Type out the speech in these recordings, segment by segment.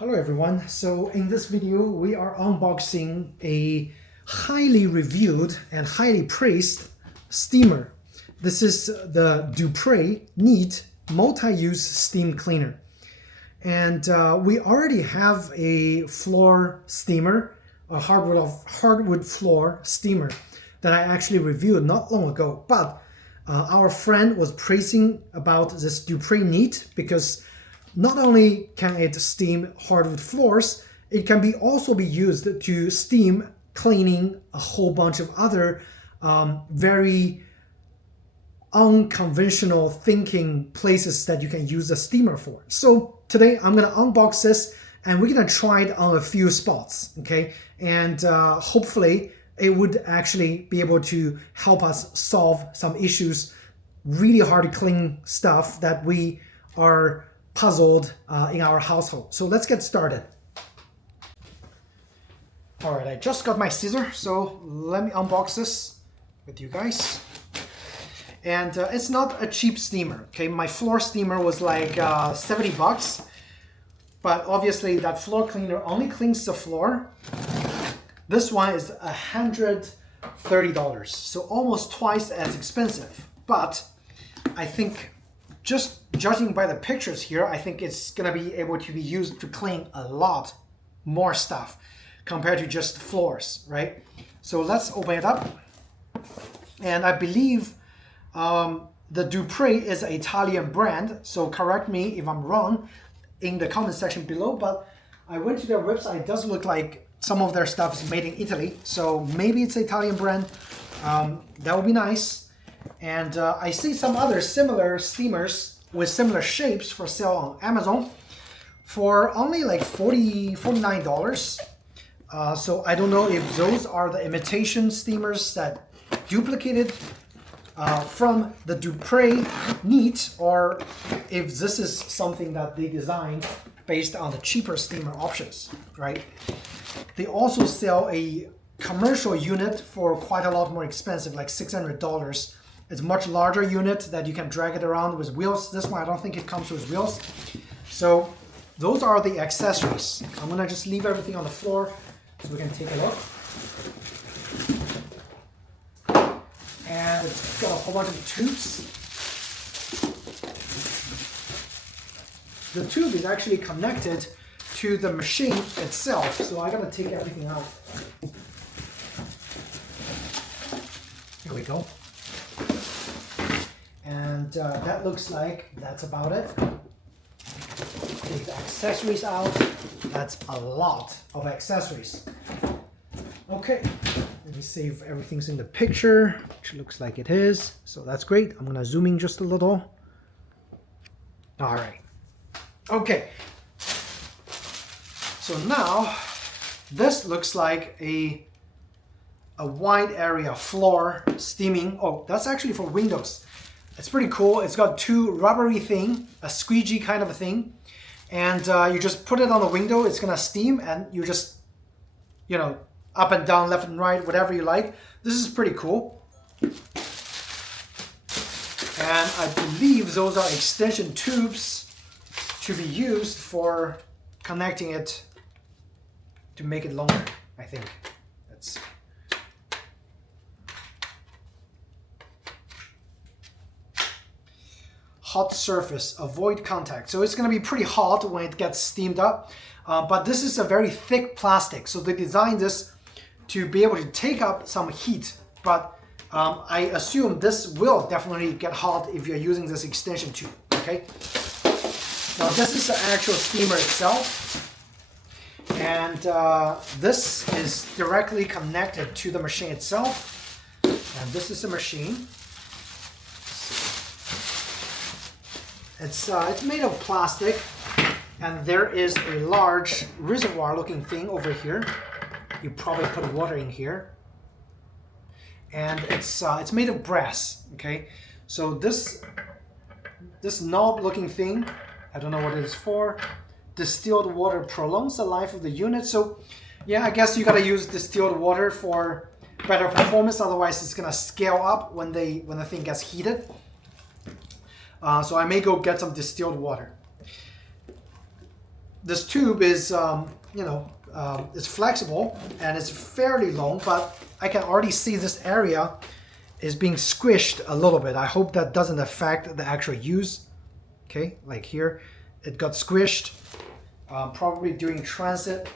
Hello everyone, so in this video we are unboxing a highly reviewed and highly praised steamer. This is the Dupray Neat Multi-Use Steam Cleaner. And we already have a floor steamer, a hardwood floor steamer that I actually reviewed not long ago. But our friend was praising about this Dupray Neat because not only can it steam hardwood floors, it can also be used to steam cleaning a whole bunch of other very unconventional thinking places that you can use a steamer for. So today I'm going to unbox this and we're going to try it on a few spots, okay? And hopefully it would actually be able to help us solve some issues, really hard to clean stuff that we are puzzled in our household. So let's get started. All right, I just got my scissor, so let me unbox this with you guys. And it's not a cheap steamer, okay? My floor steamer was like 70 bucks, but obviously that floor cleaner only cleans the floor. This one is $130, so almost twice as expensive. But I think, just judging by the pictures here, I think it's gonna be able to be used to clean a lot more stuff compared to just floors, right? So let's open it up. And I believe the Dupray is an Italian brand, so correct me if I'm wrong in the comment section below, but I went to their website. It does look like some of their stuff is made in Italy, so maybe it's an Italian brand. That would be nice. And I see some other similar steamers with similar shapes for sale on Amazon for only like $49. So I don't know if those are the imitation steamers that duplicated from the Dupray Neat, or if this is something that they designed based on the cheaper steamer options, right? They also sell a commercial unit for quite a lot more expensive, like $600. It's a much larger unit that you can drag it around with wheels. This one, I don't think it comes with wheels. So those are the accessories. I'm gonna just leave everything on the floor so we can take a look. And it's got a whole bunch of tubes. The tube is actually connected to the machine itself, so I gotta take everything out. Here we go. And that looks like that's about it. Take the accessories out. That's a lot of accessories. Okay, let me see if everything's in the picture, which looks like it is. So that's great. I'm gonna zoom in just a little. All right. Okay. So now this looks like a wide area floor steaming. Oh, that's actually for windows. It's pretty cool. It's got two rubbery thing, a squeegee kind of a thing. And you just put it on the window, it's gonna steam, and you just, you know, up and down, left and right, whatever you like. This is pretty cool. And I believe those are extension tubes to be used for connecting it to make it longer, I think. That's hot surface, avoid contact. So it's going to be pretty hot when it gets steamed up, but this is a very thick plastic, so they designed this to be able to take up some heat, but I assume this will definitely get hot if you're using this extension tube, okay? Now this is the actual steamer itself, and this is directly connected to the machine itself, and this is the machine. It's made of plastic, and there is a large reservoir looking thing over here. You probably put water in here. And it's made of brass, okay? So this knob looking thing, I don't know what it is for. Distilled water prolongs the life of the unit. So yeah, I guess you gotta use distilled water for better performance, otherwise it's gonna scale up when the thing gets heated. So I may go get some distilled water. this tube is, it's flexible and it's fairly long, but I can already see this area is being squished a little bit. I hope that doesn't affect the actual use. Okay, like here, it got squished, probably during transit.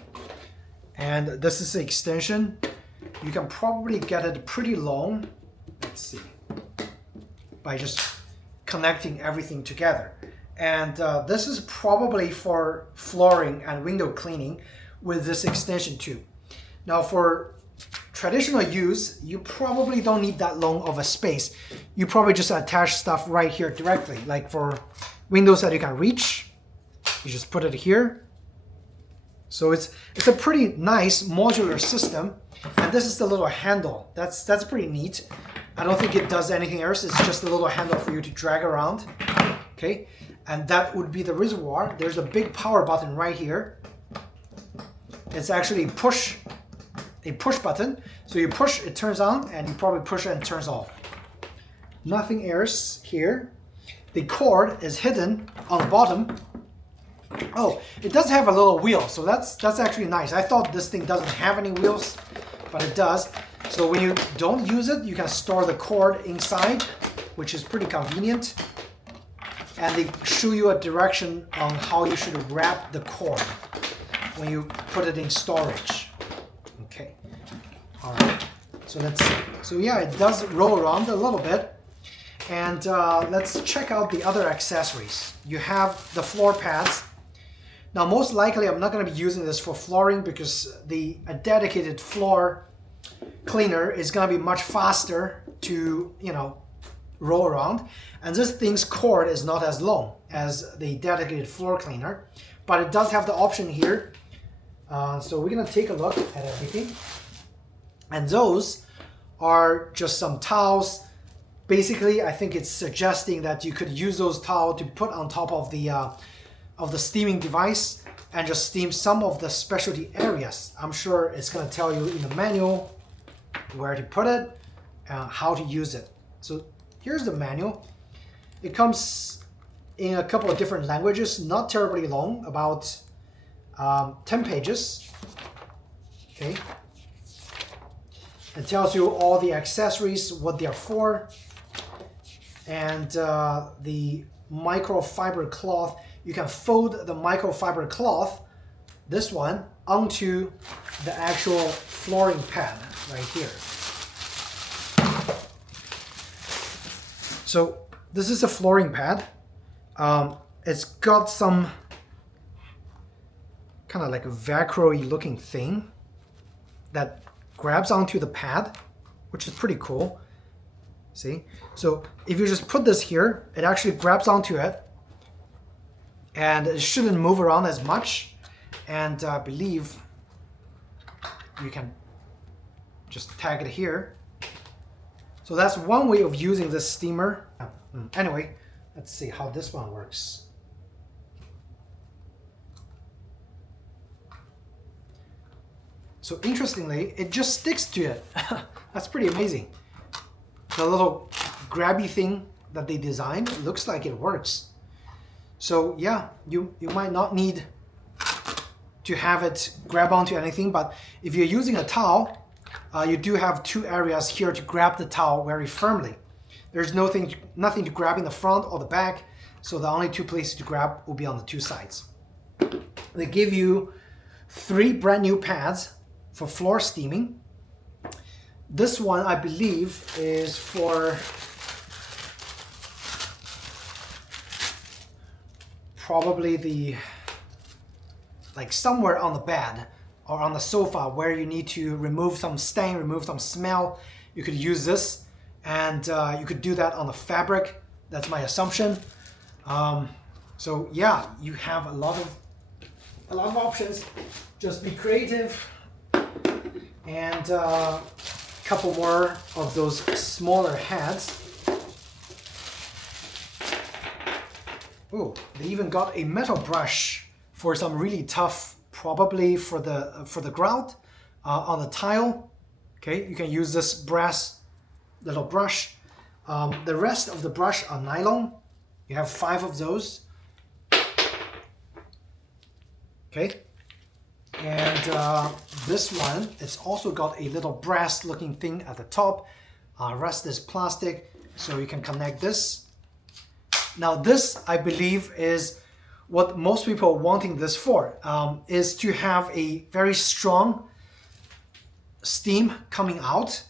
And this is the extension. You can probably get it pretty long. Let's see, by just connecting everything together. And this is probably for flooring and window cleaning with this extension tube. Now for traditional use, you probably don't need that long of a space. You probably just attach stuff right here directly. Like for windows that you can reach, you just put it here. So it's a pretty nice modular system. And this is the little handle. That's pretty neat. I don't think it does anything else. It's just a little handle for you to drag around. Okay, and that would be the reservoir. There's a big power button right here. It's actually a push button. So you push, it turns on, and you probably push it and it turns off. Nothing else here. The cord is hidden on the bottom. Oh, it does have a little wheel, so that's actually nice. I thought this thing doesn't have any wheels, but it does. So when you don't use it, you can store the cord inside, which is pretty convenient. And they show you a direction on how you should wrap the cord when you put it in storage. Okay, all right. So yeah, it does roll around a little bit. And let's check out the other accessories. You have the floor pads. Now, most likely, I'm not going to be using this for flooring because a dedicated floor cleaner is going to be much faster to, roll around. And this thing's cord is not as long as the dedicated floor cleaner, but it does have the option here. So we're going to take a look at everything. And those are just some towels. Basically, I think it's suggesting that you could use those towels to put on top of the steaming device and just steam some of the specialty areas. I'm sure it's going to tell you in the manual where to put it and how to use it. So here's the manual. It comes in a couple of different languages, not terribly long, about 10 pages. Okay. It tells you all the accessories, what they're for, and the microfiber cloth. You can fold the microfiber cloth, this one, onto the actual flooring pad right here. So this is a flooring pad. It's got some kind of like a Velcro-y looking thing that grabs onto the pad, which is pretty cool. See? So if you just put this here, it actually grabs onto it, and it shouldn't move around as much. And I believe you can just tag it here. So that's one way of using this steamer. Anyway, let's see how this one works. So interestingly, it just sticks to it. That's pretty amazing. The little grabby thing that they designed, it looks like it works. So yeah, you might not need to have it grab onto anything, but if you're using a towel, you do have two areas here to grab the towel very firmly. There's nothing to grab in the front or the back, so the only two places to grab will be on the two sides. They give you 3 brand new pads for floor steaming. This one, I believe, is for probably like somewhere on the bed or on the sofa where you need to remove some stain, remove some smell. You could use this, and you could do that on the fabric. That's my assumption. So yeah, you have a lot of options. Just be creative. And a couple more of those smaller heads. Oh, they even got a metal brush for some really tough, probably for the grout on the tile. Okay, you can use this brass little brush. The rest of the brush are nylon. You have 5 of those. okay? And this one, it's also got a little brass looking thing at the top. Rest is plastic, so you can connect this. Now this, I believe, is what most people are wanting this for, is to have a very strong steam coming out.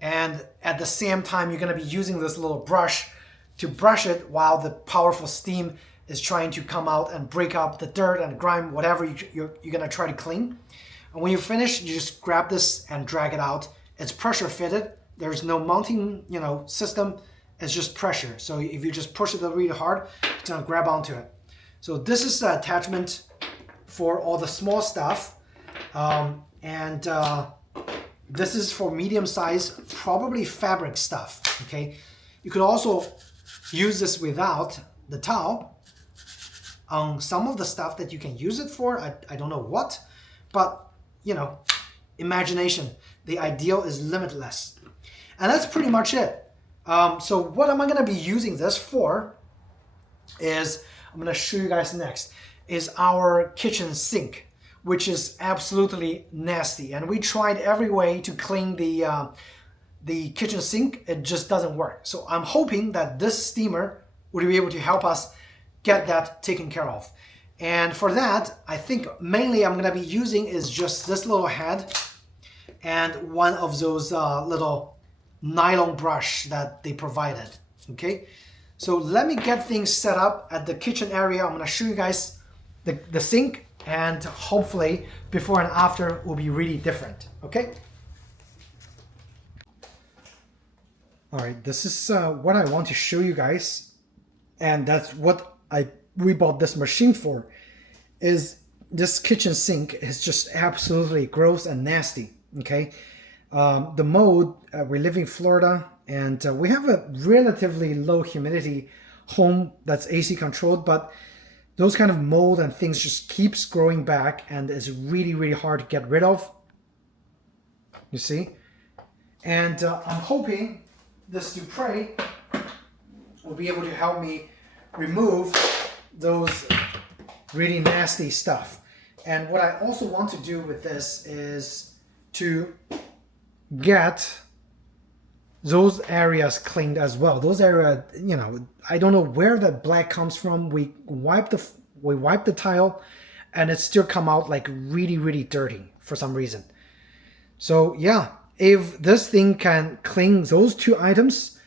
And at the same time, you're going to be using this little brush to brush it while the powerful steam is trying to come out and break up the dirt and grime, whatever you're going to try to clean. And when you finish, you just grab this and drag it out. It's pressure fitted. There's no mounting, system. It's just pressure. So if you just push it really hard, it's going to grab onto it. So this is the attachment for all the small stuff. This is for medium size, probably fabric stuff, okay? You could also use this without the towel. On some of the stuff that you can use it for, I don't know what, but, imagination. The ideal is limitless. And that's pretty much it. So what am I gonna be using this for is, I'm gonna show you guys next, is our kitchen sink, which is absolutely nasty. And we tried every way to clean the kitchen sink. It just doesn't work. So I'm hoping that this steamer would be able to help us get that taken care of. And for that, I think mainly I'm gonna be using is just this little head and one of those little nylon brush that they provided, okay? So let me get things set up at the kitchen area. I'm gonna show you guys the sink, and hopefully before and after will be really different, okay? All right, this is what I want to show you guys, and that's what we bought this machine for, is this kitchen sink is just absolutely gross and nasty, okay? The mold, we live in Florida, and we have a relatively low humidity home that's AC controlled, but those kind of mold and things just keeps growing back, and it's really, really hard to get rid of, you see? And I'm hoping this Dupray will be able to help me remove those really nasty stuff. And what I also want to do with this is to get those areas cleaned as well. Those areas, I don't know where that black comes from. We wipe the tile, and it still come out like really, really dirty for some reason. So yeah, if this thing can clean those two items,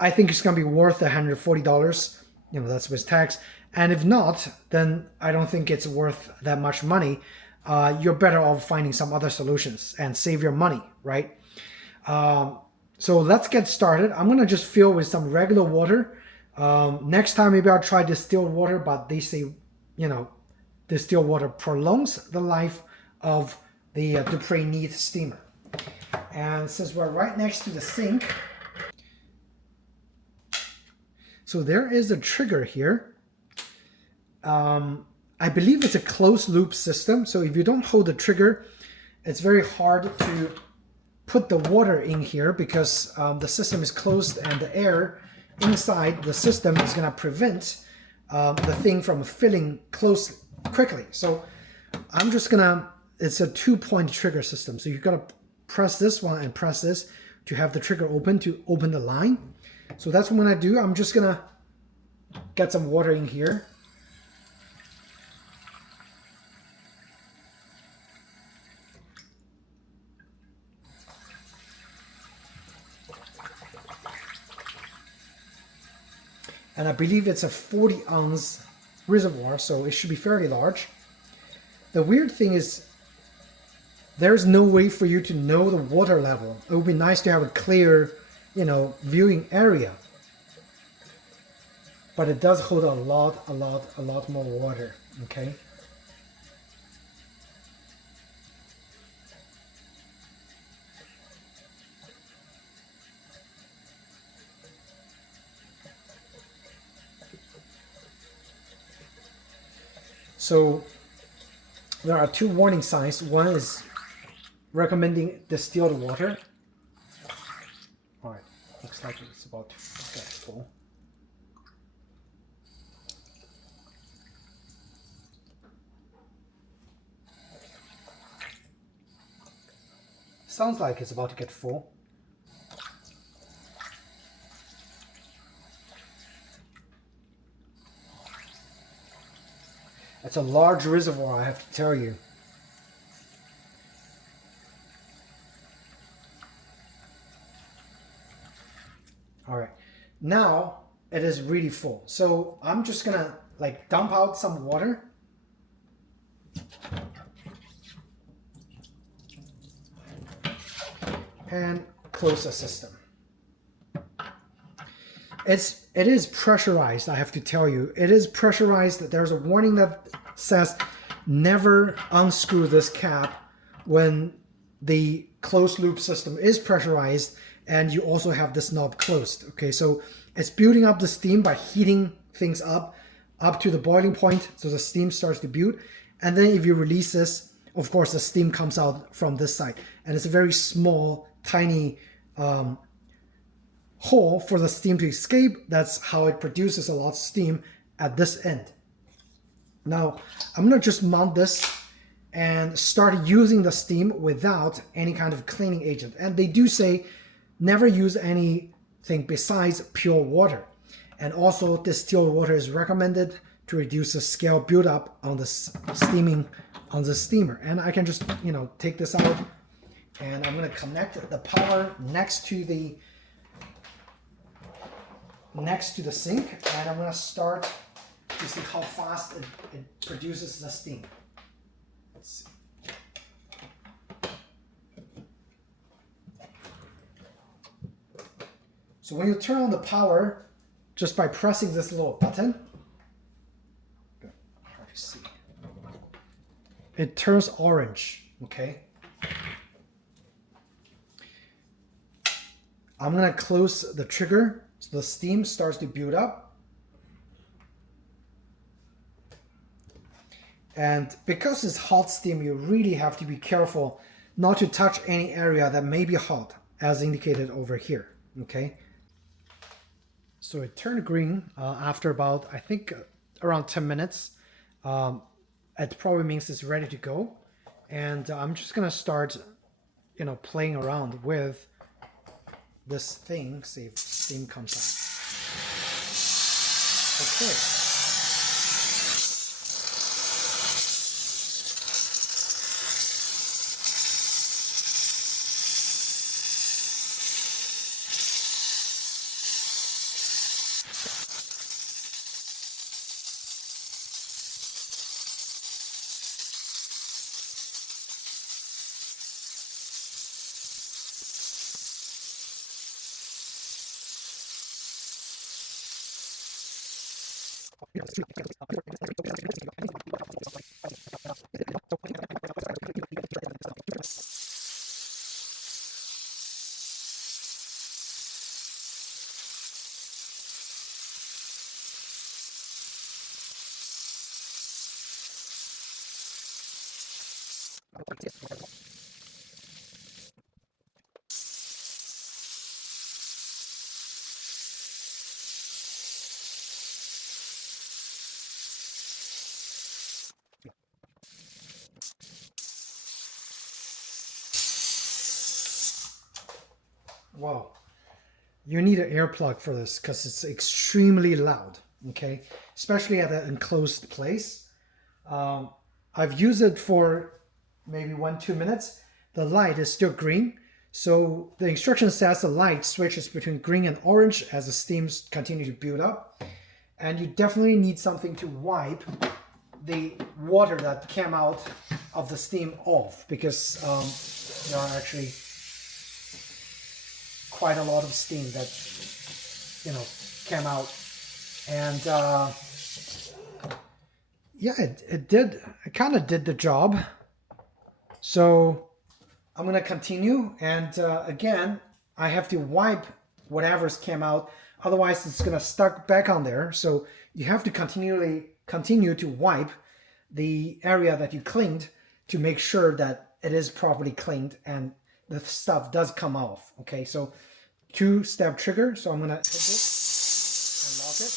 I think it's gonna be worth $140. That's with tax. And if not, then I don't think it's worth that much money. You're better off finding some other solutions and save your money, right? So let's get started. I'm gonna just fill with some regular water. Next time maybe I'll try distilled water, but they say, distilled water prolongs the life of the Dupray Neat steamer. And since we're right next to the sink, so there is a trigger here. I believe it's a closed loop system. So if you don't hold the trigger, it's very hard to put the water in here because the system is closed, and the air inside the system is going to prevent the thing from filling close quickly. So I'm just gonna, it's a 2-point trigger system. So you've got to press this one and press this to have the trigger open, to open the line. So that's what I'm gonna do. I'm just gonna get some water in here. And I believe it's a 40-ounce reservoir, so it should be fairly large. The weird thing is there's no way for you to know the water level. It would be nice to have a clear, viewing area. But it does hold a lot more water, okay? So there are 2 warning signs. One is recommending distilled water. All right, looks like it's about to get full. sounds like it's about to get full. It's a large reservoir, I have to tell you. All right, now it is really full. So I'm just gonna like dump out some water. And close the system. It is pressurized, I have to tell you. It is pressurized. There's a warning that says never unscrew this cap when the closed loop system is pressurized and you also have this knob closed. Okay, so it's building up the steam by heating things up to the boiling point, so the steam starts to build. And then if you release this, of course, the steam comes out from this side. And it's a very small, tiny hole for the steam to escape. That's how it produces a lot of steam at this end. Now, I'm gonna just mount this and start using the steam without any kind of cleaning agent. And they do say never use anything besides pure water. And also distilled water is recommended to reduce the scale buildup on the steamer. And I can just, you know, take this out and I'm gonna connect the power next to the sink, and I'm gonna start to see how fast it produces the steam. Let's see. So when you turn on the power, just by pressing this little button, hard to see, it turns orange, okay? I'm gonna close the trigger so the steam starts to build up. And because it's hot steam, you really have to be careful not to touch any area that may be hot, as indicated over here, okay? So it turned green after about, I think, around 10 minutes. It probably means it's ready to go. And I'm just gonna start, you know, playing around with this thing, see if steam comes out. Okay. Wow, you need an air plug for this because it's extremely loud, okay? Especially at an enclosed place. I've used it for maybe 1-2 minutes. The light is still green. So the instruction says the light switches between green and orange as the steams continue to build up. And you definitely need something to wipe the water that came out of the steam off, because there are actually quite a lot of steam that, you know, came out. And yeah, it kind of did the job. So I'm gonna continue, and again, I have to wipe whatever's came out, otherwise it's gonna stuck back on there. So you have to continue to wipe the area that you cleaned to make sure that it is properly cleaned and the stuff does come off. Okay, so 2-step trigger. So I'm gonna hit this and lock it.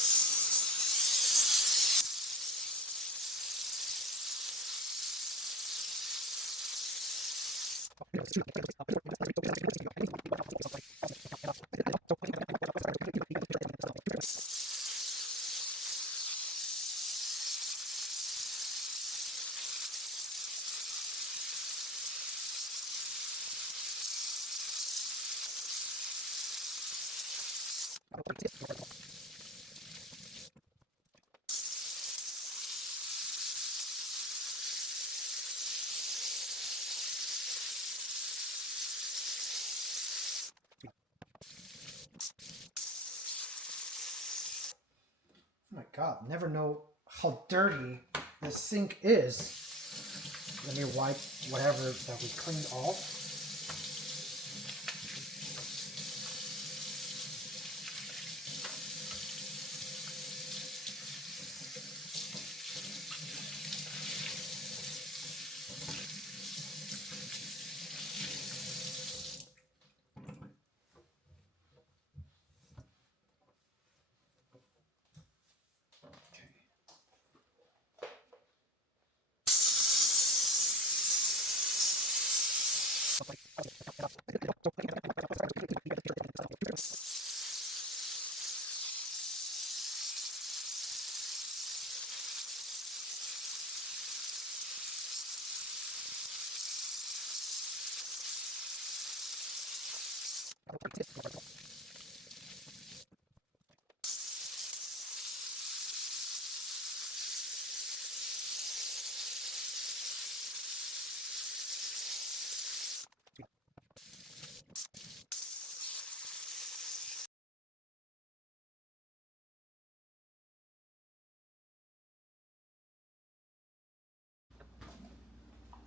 Oh my God, never know how dirty the sink is. Let me wipe whatever that we cleaned off.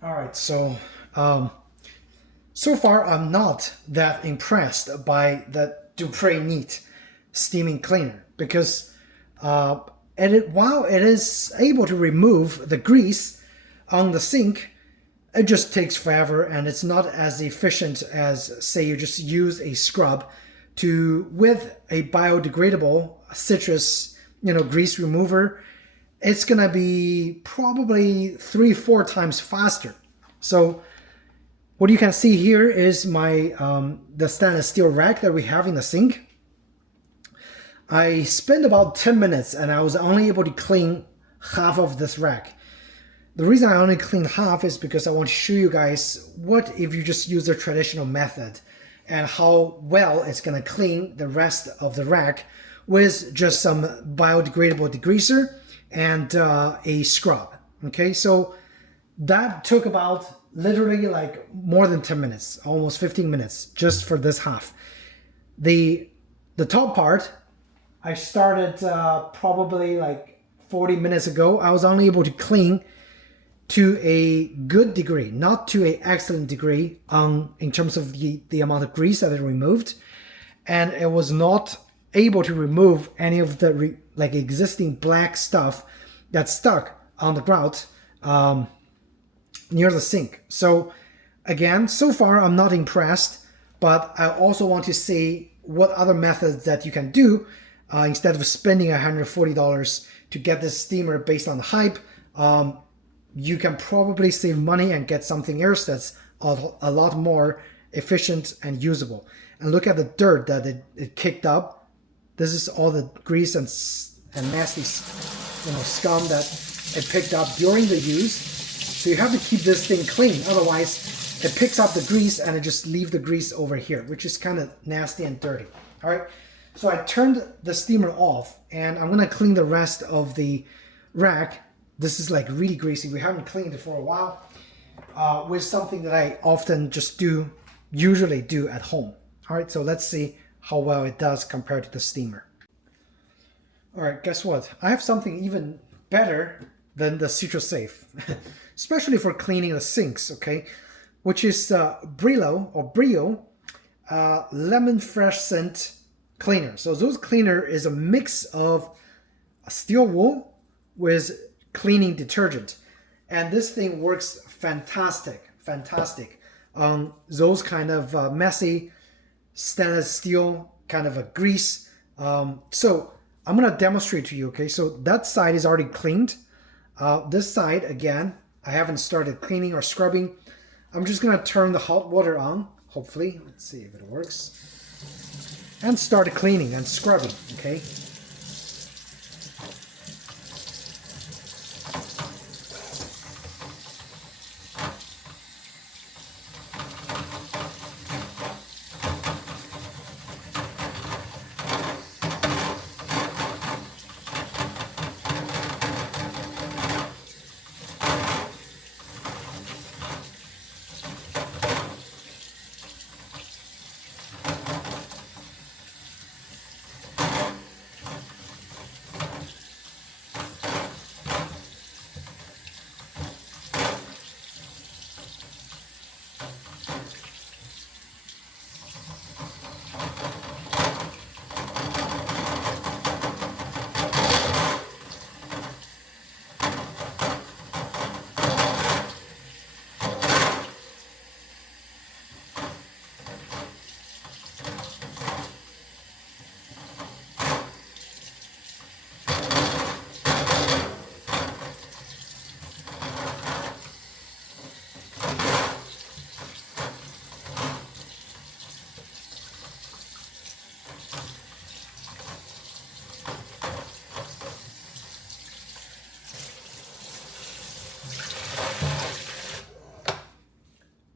All right, so far I'm not that impressed by the Dupray Neat Steaming Cleaner because while it is able to remove the grease on the sink, it just takes forever and it's not as efficient as, say, you just use a scrub with a biodegradable citrus, grease remover. It's gonna be probably 3-4 times faster. So what you can see here is my the stainless steel rack that we have in the sink. I spent about 10 minutes and I was only able to clean half of this rack. The reason I only cleaned half is because I want to show you guys what if you just use the traditional method and how well it's gonna clean the rest of the rack with just some biodegradable degreaser and a scrub. Okay, so that took about literally like more than 10 minutes, almost 15 minutes just for this half. The top part, I started probably like 40 minutes ago. I was only able to clean to a good degree, not to an excellent degree in terms of the amount of grease that it removed. And it was not able to remove any of the existing black stuff that's stuck on the grout near the sink. So again, so far I'm not impressed, but I also want to see what other methods that you can do instead of spending $140 to get this steamer based on the hype. You can probably save money and get something else that's a lot more efficient and usable. And look at the dirt that it kicked up. This is all the grease and nasty, scum that it picked up during the use. So you have to keep this thing clean. Otherwise, it picks up the grease and it just leaves the grease over here, which is kind of nasty and dirty. All right. So I turned the steamer off and I'm going to clean the rest of the rack. This is like really greasy. We haven't cleaned it for a while with something that I often just usually do at home. All right. So let's see how well it does compared to the steamer. All right, guess what? I have something even better than the Citrus Safe, especially for cleaning the sinks, okay? Which is Brio Lemon Fresh Scent Cleaner. So those cleaner is a mix of steel wool with cleaning detergent. And this thing works fantastic on those kind of messy stainless steel kind of a grease. So I'm gonna demonstrate to you, okay? So that side is already cleaned. This side, again, I haven't started cleaning or scrubbing. I'm just gonna turn the hot water on, hopefully. Let's see if it works. And start cleaning and scrubbing, okay?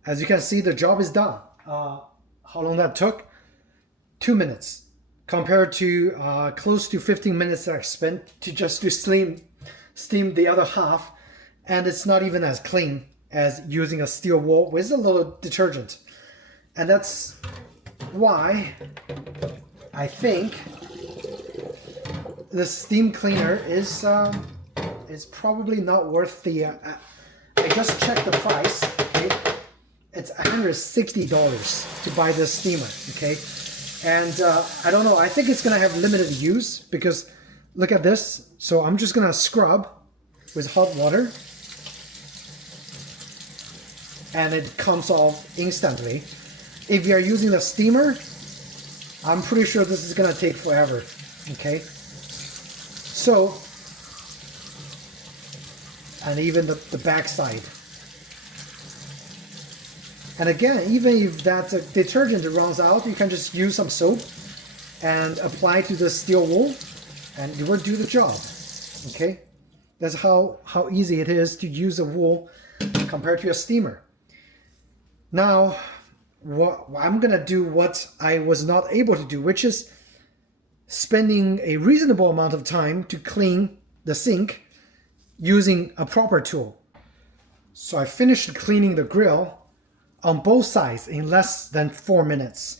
As you can see, the job is done. How long that took? 2 minutes, compared to close to 15 minutes that I spent to steam the other half, and it's not even as clean as using a steel wool with a little detergent. And that's why I think the steam cleaner is probably not worth the. I just checked the price. Okay? It's $160 to buy this steamer, okay? And I don't know, I think it's gonna have limited use because look at this. So I'm just gonna scrub with hot water and it comes off instantly. If you're using the steamer, I'm pretty sure this is gonna take forever, okay? So, and even the back side. And again, even if that detergent runs out, you can just use some soap and apply to the steel wool and it will do the job, okay? That's how easy it is to use a wool compared to a steamer. Now, I'm gonna do what I was not able to do, which is spending a reasonable amount of time to clean the sink using a proper tool. So I finished cleaning the grill on both sides in less than 4 minutes.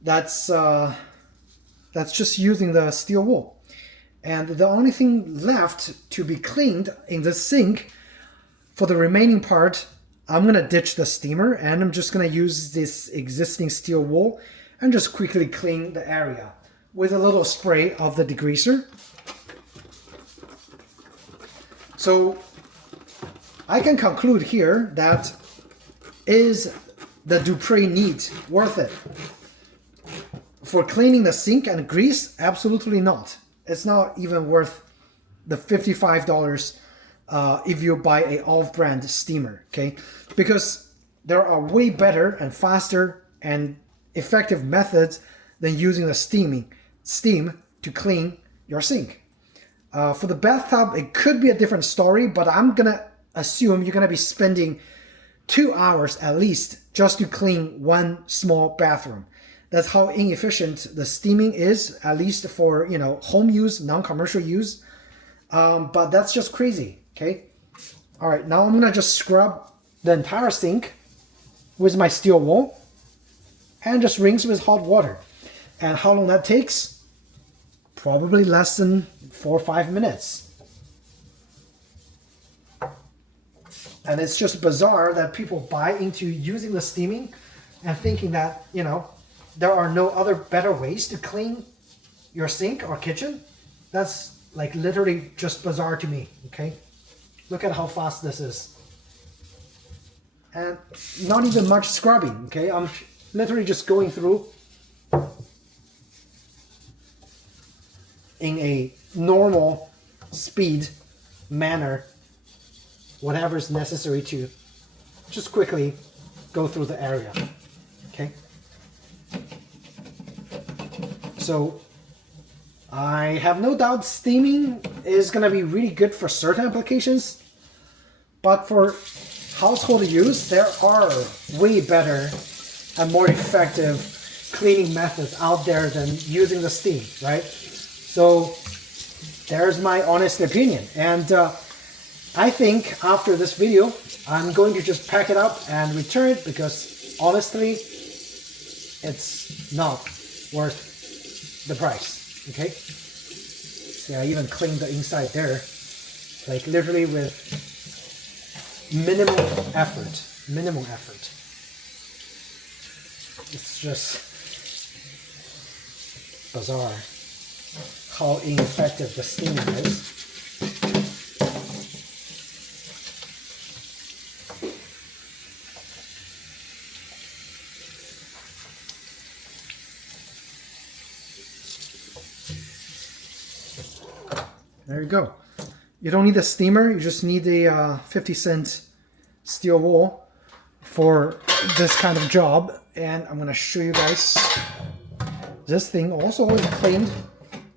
That's just using the steel wool. And the only thing left to be cleaned in the sink, for the remaining part, I'm gonna ditch the steamer and I'm just gonna use this existing steel wool and just quickly clean the area with a little spray of the degreaser. So I can conclude here that is the Dupray Neat worth it? For cleaning the sink and grease? Absolutely not. It's not even worth the $55 if you buy a off-brand steamer, okay? Because there are way better and faster and effective methods than using the steam to clean your sink. For the bathtub, it could be a different story, but I'm gonna assume you're gonna be spending 2 hours at least just to clean one small bathroom. That's how inefficient the steaming is, at least for, you know, home use, non-commercial use. But that's just crazy, okay? All right, now I'm gonna just scrub the entire sink with my steel wool and just rinse with hot water. And how long that takes? Probably less than 4 or 5 minutes. And it's just bizarre that people buy into using the steaming and thinking that, you know, there are no other better ways to clean your sink or kitchen. That's like literally just bizarre to me, okay? Look at how fast this is. And not even much scrubbing, okay? I'm literally just going through in a normal speed manner, whatever is necessary to just quickly go through the area. Okay. So I have no doubt steaming is going to be really good for certain applications, but for household use, there are way better and more effective cleaning methods out there than using the steam, right? So there's my honest opinion. And I think after this video, I'm going to just pack it up and return it because honestly, it's not worth the price, okay? See, I even cleaned the inside there, like literally with minimal effort. It's just bizarre how ineffective the steam is. There you go. You don't need a steamer, you just need a 50-cent steel wool for this kind of job. And I'm gonna show you guys. This thing also is cleaned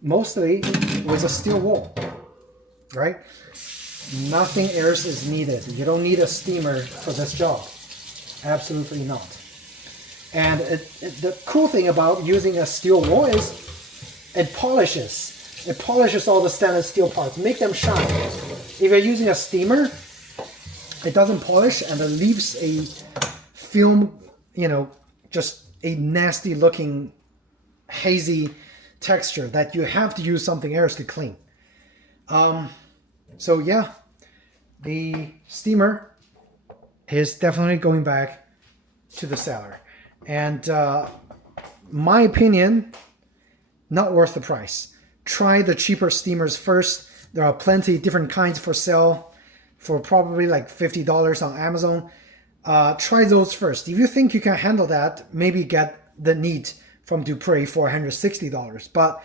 mostly with a steel wool, right? Nothing else is needed. You don't need a steamer for this job. Absolutely not. And the cool thing about using a steel wool is it polishes. It polishes all the stainless steel parts, make them shine. If you're using a steamer, it doesn't polish and it leaves a film, you know, just a nasty looking hazy texture that you have to use something else to clean. So yeah, the steamer is definitely going back to the seller. And my opinion, not worth the price. Try the cheaper steamers first. There are plenty different kinds for sale for probably like $50 on Amazon. Try those first. If you think you can handle that, maybe get the Neat from Dupray for $160. But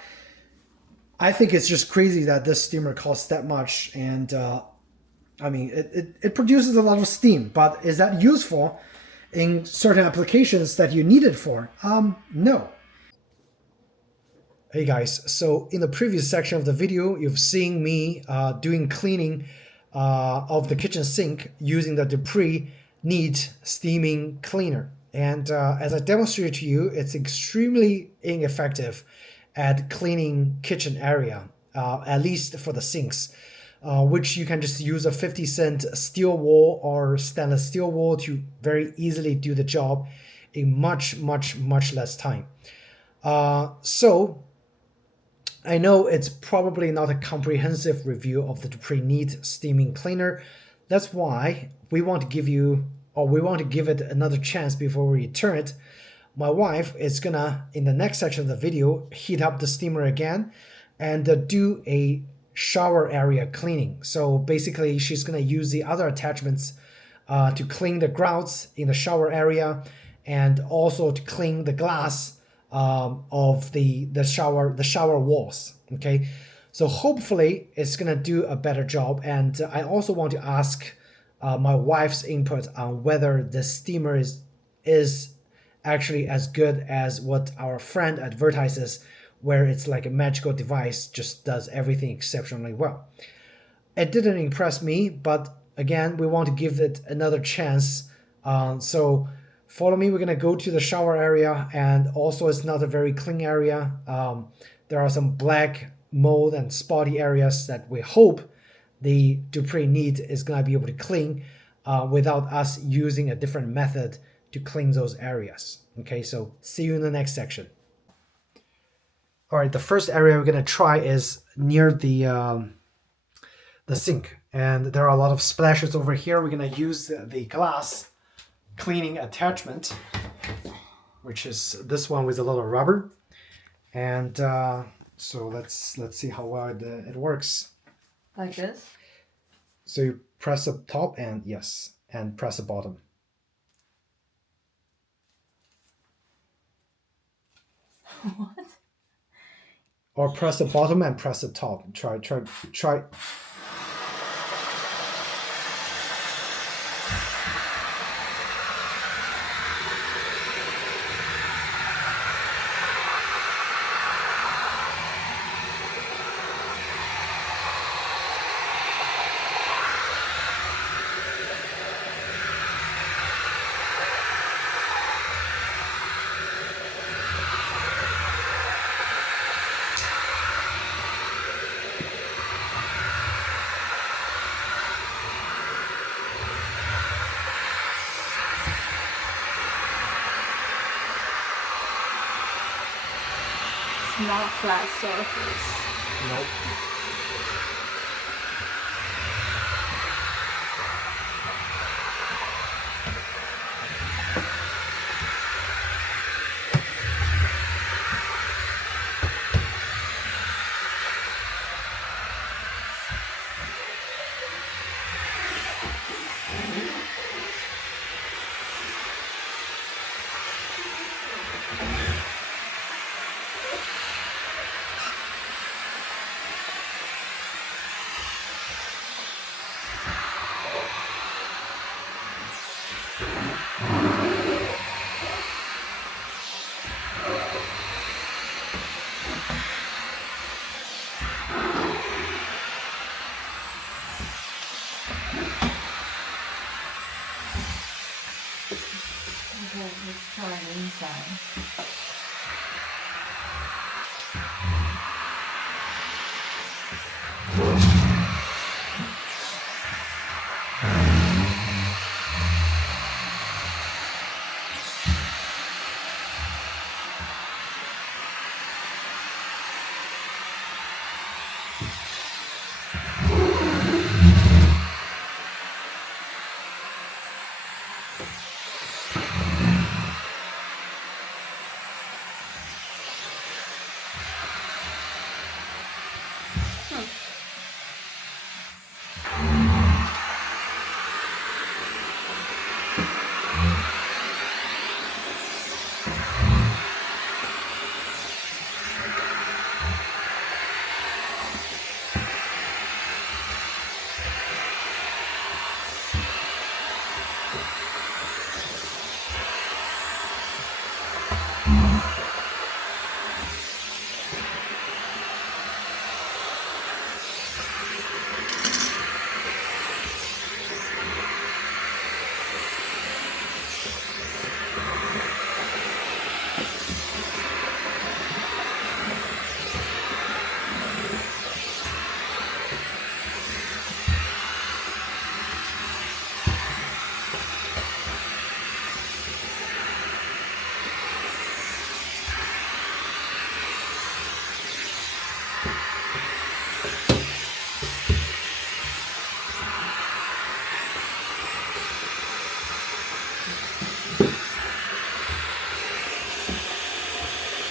I think it's just crazy that this steamer costs that much. And I mean, it produces a lot of steam, but is that useful in certain applications that you need it for? No. Hey guys, so in the previous section of the video, you've seen me doing cleaning of the kitchen sink using the Dupray Neat Steam Cleaner. And as I demonstrated to you, it's extremely ineffective at cleaning kitchen area, at least for the sinks, which you can just use a 50-cent steel wool or stainless steel wool to very easily do the job in much less time. So I know it's probably not a comprehensive review of the Dupray Neat Steam Cleaner. That's why we want to give you, or we want to give it another chance before we return it. My wife is gonna, in the next section of the video, heat up the steamer again and do a shower area cleaning. So basically, she's gonna use the other attachments to clean the grouts in the shower area and also to clean the glass of the shower walls. Okay, so hopefully it's gonna do a better job. And I also want to ask my wife's input on whether the steamer is actually as good as what our friend advertises, where it's like a magical device, just does everything exceptionally well. It didn't impress me, but again, we want to give it another chance. So follow me, we're gonna go to the shower area, and also it's not a very clean area. There are some black mold and spotty areas that we hope the Dupray Neat is gonna be able to clean without us using a different method to clean those areas. Okay, so see you in the next section. All right, the first area we're gonna try is near the sink, and there are a lot of splashes over here. We're gonna use the glass cleaning attachment, which is this one with a lot of rubber. And so let's see how well it works. Like this? So you press the top and yes, and press the bottom. What? Or press the bottom and press the top. Try. It's not flat surface. Nope. Okay, let's try the inside.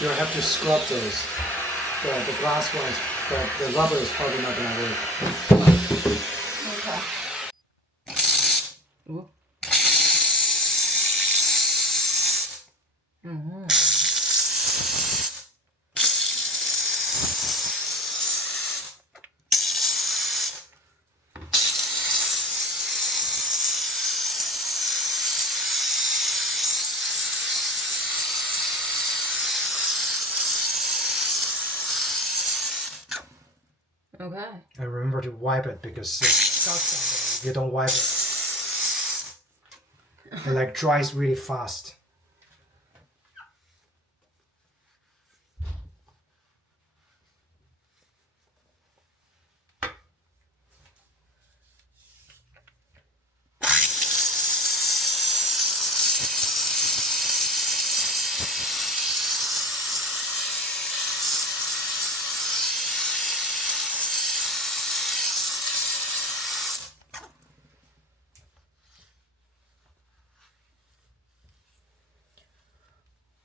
You'll have to scrub those. The glass ones, the rubber is probably not going to work. Okay. Ooh. Mm-hmm. Okay. And remember to wipe it because if you don't wipe it, it like dries really fast.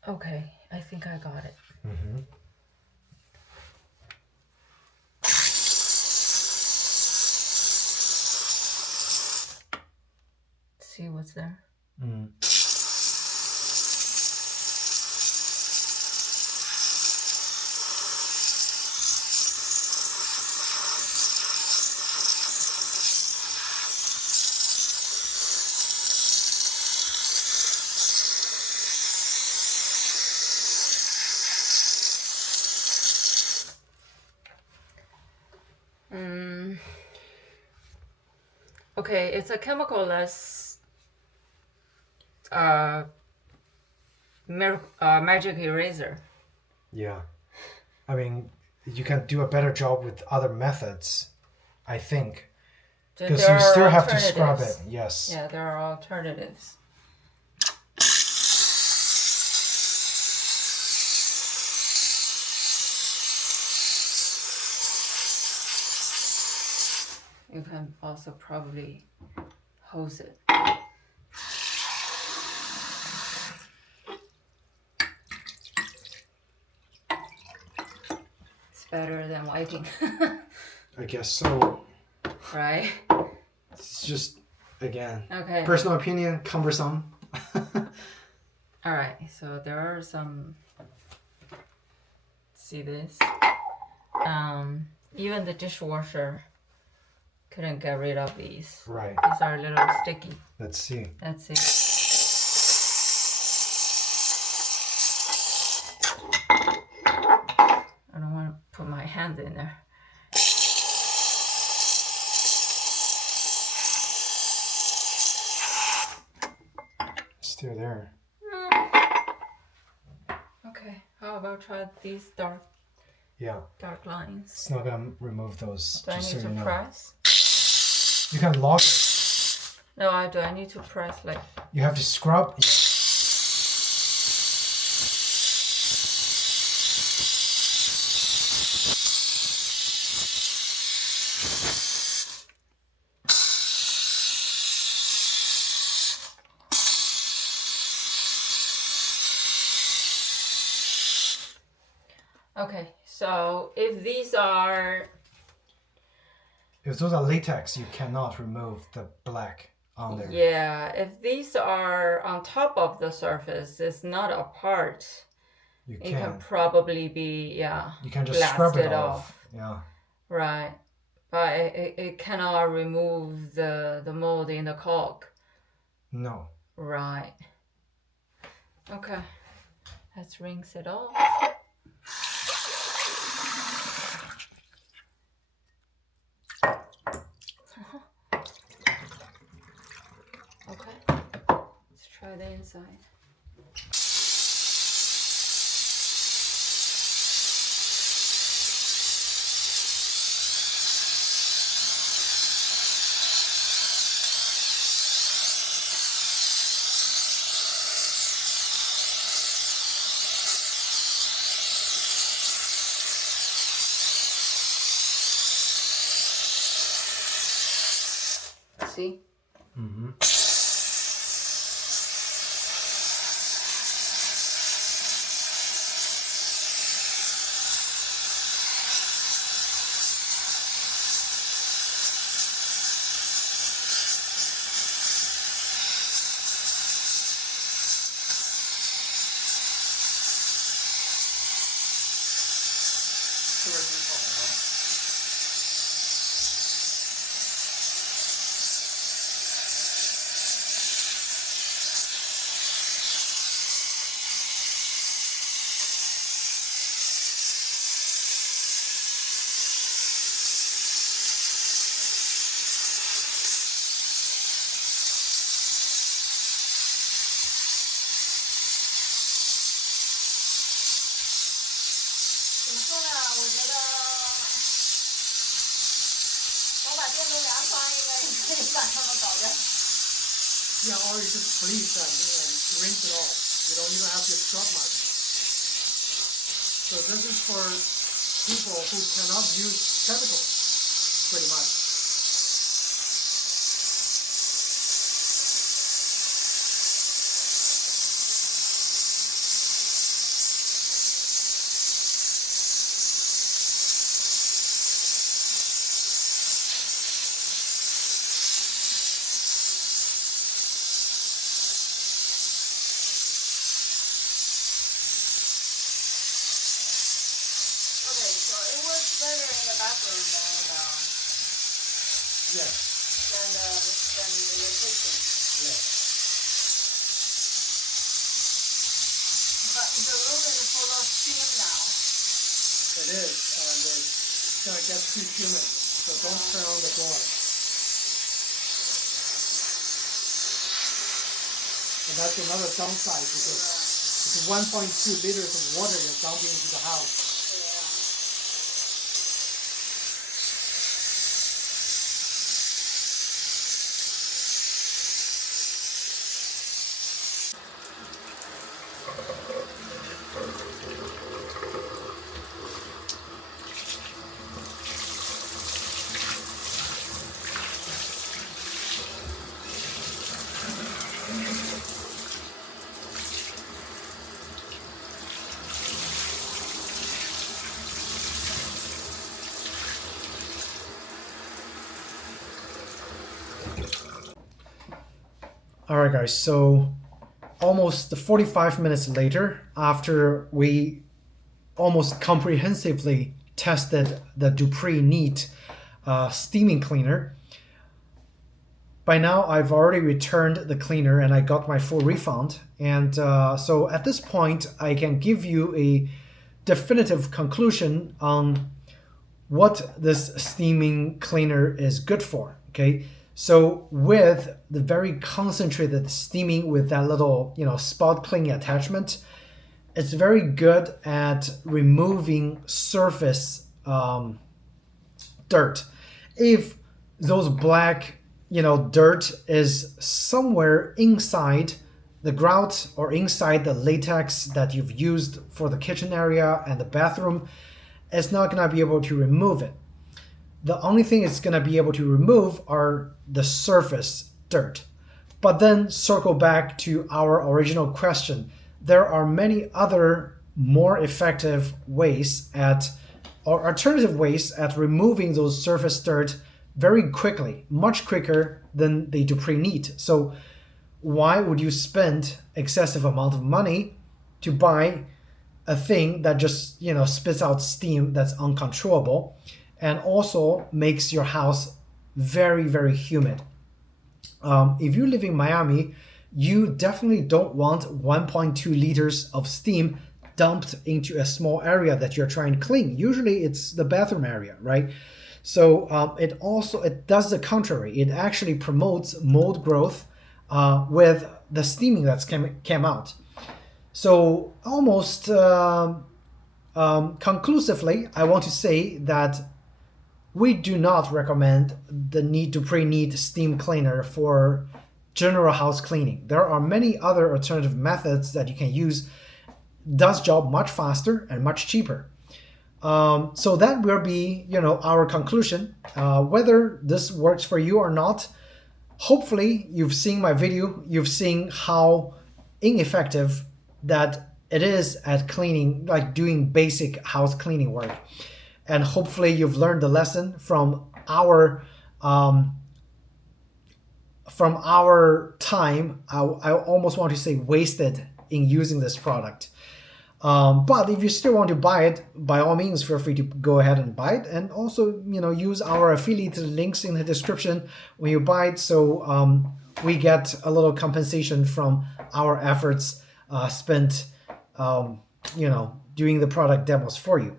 Okay, I think I got it. Mm-hmm. See what's there? Mm. Okay, it's a chemical-less magic eraser. Yeah. I mean, you can do a better job with other methods, I think. Because you still have to scrub it, yes. Yeah, there are alternatives. you can also probably hose it. It's better than wiping. I guess so. Right? It's just, again, Okay. personal opinion, cumbersome. All right, so there are some, see this? Even the dishwasher couldn't get rid of these. Right. These are a little sticky. Let's see. Let's see. I don't want to put my hand in there. Still there. Okay, how about try these dark lines? It's not gonna remove those. Do I just need so to you know. press? You can lock it. No, do I need to press like? You have to scrub. Yeah. Okay, so if these are, If those are latex, you cannot remove the black on there. yeah, if these are on top of the surface, it's not a part. You It can. can probably be, You can just scrub it blasted off. Yeah. Right, but it cannot remove the mold in the caulk. No. Right. Okay, let's rinse it off. Okay, let's try the inside. See? Mm-hmm. Yeah, or you just bleach and rinse it off. You don't even have to scrub much. So this is for people who cannot use chemicals, pretty much. Okay, so it works better in the bathroom Yes. than in the kitchen. Yes. But the room is full of steam now. It is, and it's gonna get too humid, so don't turn on the door. And that's another downside because it's 1.2 liters of water you're dumping into the house. All right, guys, so almost 45 minutes later, after we almost comprehensively tested the Dupray Neat Steaming Cleaner, by now I've already returned the cleaner and I got my full refund. And so at this point, I can give you a definitive conclusion on what this steaming cleaner is good for, okay? So with the very concentrated steaming with that little, spot cleaning attachment, it's very good at removing surface dirt. If those black, dirt is somewhere inside the grout or inside the latex that you've used for the kitchen area and the bathroom, it's not going to be able to remove it. The only thing it's going to be able to remove are the surface dirt. But then circle back to our original question. There are many other more effective ways or alternative ways at removing those surface dirt very quickly, much quicker than the Dupray Neat. So why would you spend excessive amount of money to buy a thing that just spits out steam that's uncontrollable and also makes your house very, very humid? If you live in Miami, you definitely don't want 1.2 liters of steam dumped into a small area that you're trying to clean. Usually it's the bathroom area, right? So it does the contrary. It actually promotes mold growth with the steaming that's came out. So almost conclusively, I want to say that we do not recommend the Dupray Neat Steam Cleaner for general house cleaning. There are many other alternative methods that you can use. Does job much faster and much cheaper. So that will be, our conclusion. Whether this works for you or not, hopefully you've seen my video. You've seen how ineffective that it is at cleaning, like doing basic house cleaning work. And hopefully you've learned the lesson from our time. I almost want to say wasted in using this product. But if you still want to buy it, by all means, feel free to go ahead and buy it. And also, use our affiliate links in the description when you buy it. So we get a little compensation from our efforts spent, doing the product demos for you.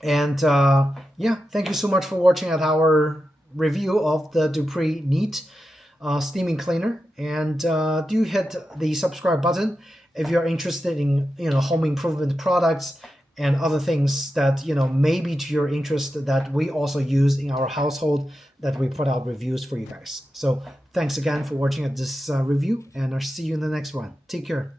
And thank you so much for watching at our review of the Dupray Neat Steaming Cleaner. And do hit the subscribe button if you're interested in home improvement products and other things that may be to your interest that we also use in our household, that we put out reviews for you guys. So thanks again for watching at this review, and I'll see you in the next one. Take care.